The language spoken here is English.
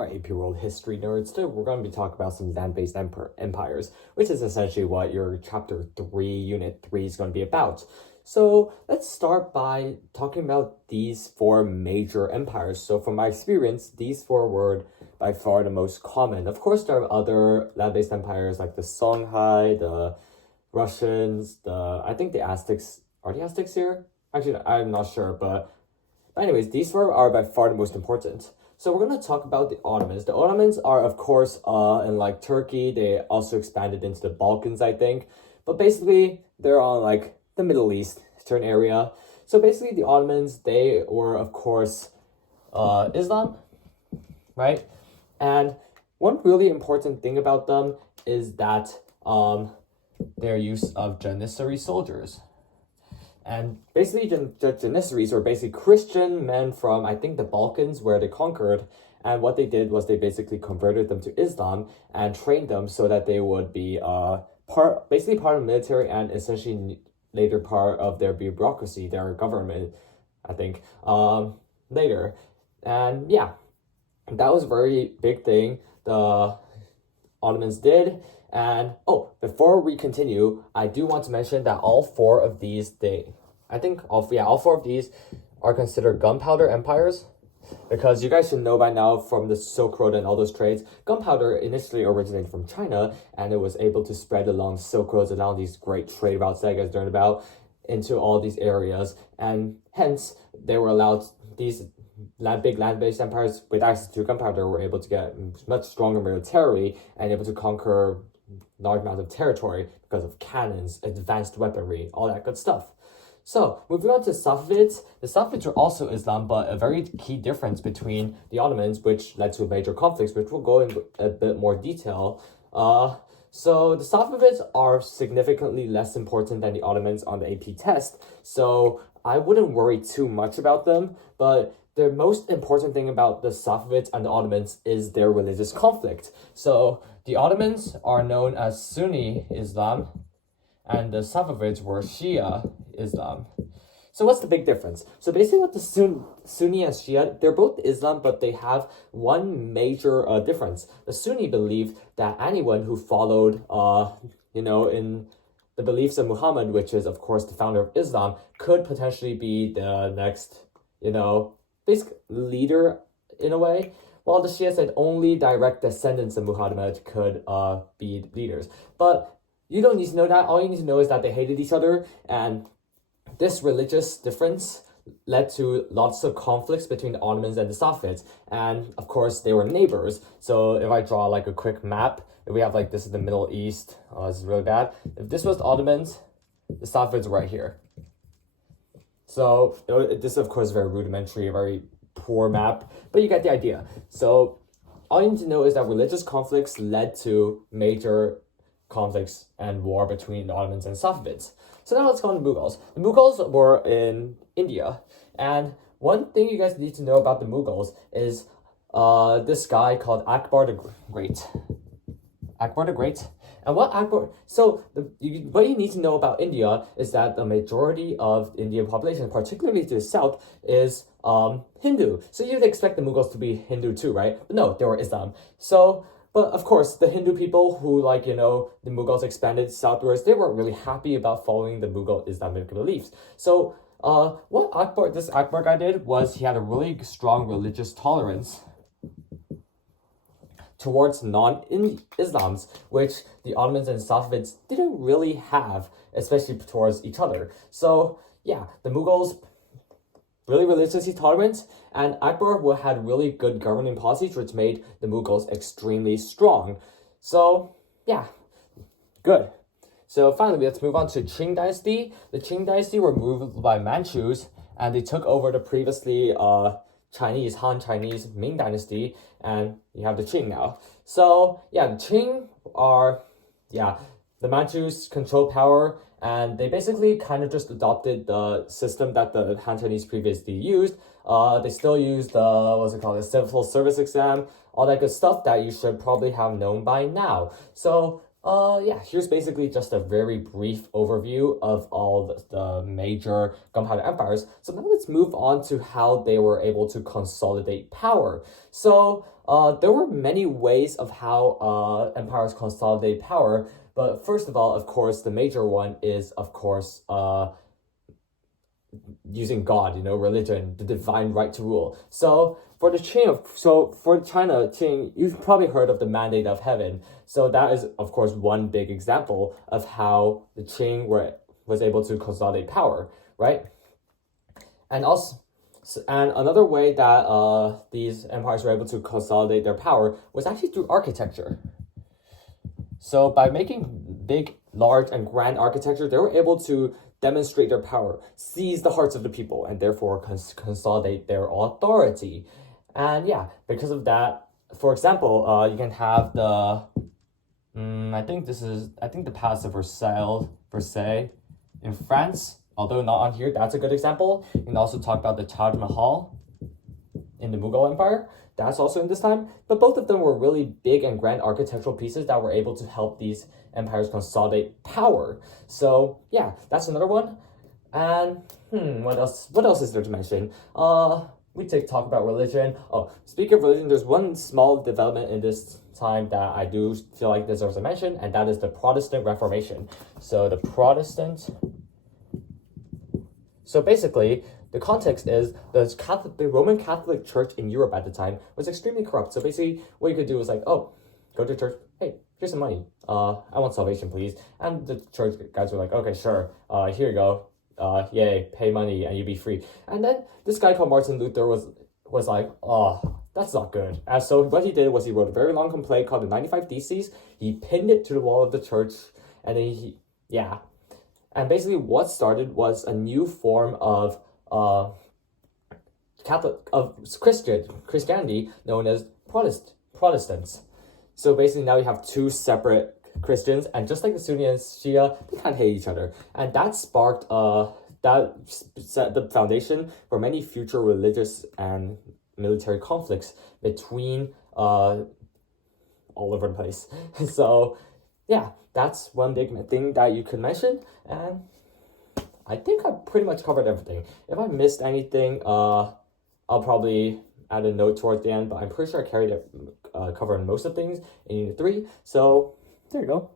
Alright, AP World History nerds, today we're going to be talking about some land-based empires, which is essentially what your Chapter 3, Unit 3 is going to be about. So let's start by talking about these four major empires. So from my experience, these four were by far the most common. Of course, there are other land-based empires like the Songhai, the Russians, I think the Aztecs. Are the Aztecs here? Actually, I'm not sure, but anyways, these four are by far the most important. So we're going to talk about the Ottomans. The Ottomans are, of course, in like Turkey. They also expanded into the Balkans, I think. But basically, they're on like the Middle Eastern area. So basically, the Ottomans, they were, of course, Islam, right? And one really important thing about them is that their use of Janissary soldiers. And basically, the Janissaries were basically Christian men from, I think, the Balkans, where they conquered. And what they did was they basically converted them to Islam and trained them so that they would be basically part of the military and essentially later part of their bureaucracy, their government, I think, later. And yeah, that was a very big thing the Ottomans did. And before we continue, I do want to mention that all four of these all four of these are considered gunpowder empires, because you guys should know by now from the Silk Road and all those trades, gunpowder initially originated from China, and it was able to spread along Silk Roads, along these great trade routes that you guys learned about, into all these areas, and hence they were allowed, these big land-based empires with access to gunpowder were able to get much stronger militarily and able to conquer large amounts of territory because of cannons, advanced weaponry, all that good stuff. So, moving on to Safavids. The Safavids were also Islam, but a very key difference between the Ottomans, which led to major conflicts, which we'll go into a bit more detail. So the Safavids are significantly less important than the Ottomans on the AP test, so I wouldn't worry too much about them, but the most important thing about the Safavids and the Ottomans is their religious conflict. So the Ottomans are known as Sunni Islam, and the Safavids were Shia Islam. So what's the big difference? So basically what the Sunni and Shia, they're both Islam, but they have one major difference. The Sunni believe that anyone who followed, in the beliefs of Muhammad, which is of course the founder of Islam, could potentially be the next, basic leader in a way, while the Shia said only direct descendants of Muhammad could be leaders. But you don't need to know that. All you need to know is that they hated each other, and this religious difference led to lots of conflicts between the Ottomans and the Safavids. And of course, they were neighbors. So if I draw like a quick map, if we have like this is the Middle East, this is really bad. If this was the Ottomans, the Safavids were right here. So this, of course, is very rudimentary, a very poor map, but you get the idea. So all you need to know is that religious conflicts led to major conflicts and war between the Ottomans and Safavids. So now let's go on the Mughals. The Mughals were in India, and one thing you guys need to know about the Mughals is this guy called Akbar the Great. Akbar the Great. And what you need to know about India is that the majority of the Indian population, particularly to the south, is Hindu. So you'd expect the Mughals to be Hindu too, right? But no, they were Islam. But of course, the Hindu people who, the Mughals expanded southwards, they weren't really happy about following the Mughal Islamic beliefs. So what this Akbar guy did was he had a really strong religious tolerance towards non-Islams, which the Ottomans and Safavids didn't really have, especially towards each other. So yeah, the Mughals, really religiously tolerant, and Akbar had really good governing policies, which made the Mughals extremely strong. So yeah, good. So finally, let's move on to Qing Dynasty. The Qing Dynasty were ruled by Manchus, and they took over the previously Han Chinese Ming Dynasty, and you have the Qing now. So yeah, the Qing are, the Manchus control power, and they basically kind of just adopted the system that the Han Chinese previously used. They still use the civil service exam, all that good stuff that you should probably have known by now. So Yeah, here's basically just a very brief overview of all the major gunpowder empires. So now let's move on to how they were able to consolidate power. So, there were many ways of how empires consolidate power, but first of all, of course, the major one is, of course, using God, religion, the divine right to rule. So for China, Qing, you've probably heard of the mandate of heaven. So that is, of course, one big example of how the Qing was able to consolidate power, right? And also, and another way that these empires were able to consolidate their power was actually through architecture. So by making big, large, and grand architecture, they were able to demonstrate their power, seize the hearts of the people, and therefore consolidate their authority. And yeah, because of that, for example, you can have I think the Palace of Versailles in France. Although not on here, that's a good example. You can also talk about the Taj Mahal in the Mughal Empire. That's also in this time. But both of them were really big and grand architectural pieces that were able to help these empires consolidate power. So yeah, that's another one. And what else? What else is there to mention? We talk about religion. Oh, speaking of religion, there's one small development in this time that I do feel like deserves a mention, and that is the Protestant Reformation. So basically, the context is the Roman Catholic Church in Europe at the time was extremely corrupt. So basically, what you could do is like, oh, go to church. Hey, here's some money. I want salvation, please. And the church guys were like, okay, sure. Here you go. Yay, pay money and you be free. And then this guy called Martin Luther was like, oh, that's not good. And so what he did was he wrote a very long complaint called the 95 Theses. He pinned it to the wall of the church, and then and basically what started was a new form of Christianity known as Protestants. So basically now you have two separate Christians, and just like the Sunni and Shia, they kind of hate each other, and that sparked that set the foundation for many future religious and military conflicts between all over the place. So yeah, that's one big thing that you could mention, and I think I pretty much covered everything. If I missed anything, I'll probably add a note towards the end, but I'm pretty sure I covered most of things in Unit 3. So there you go.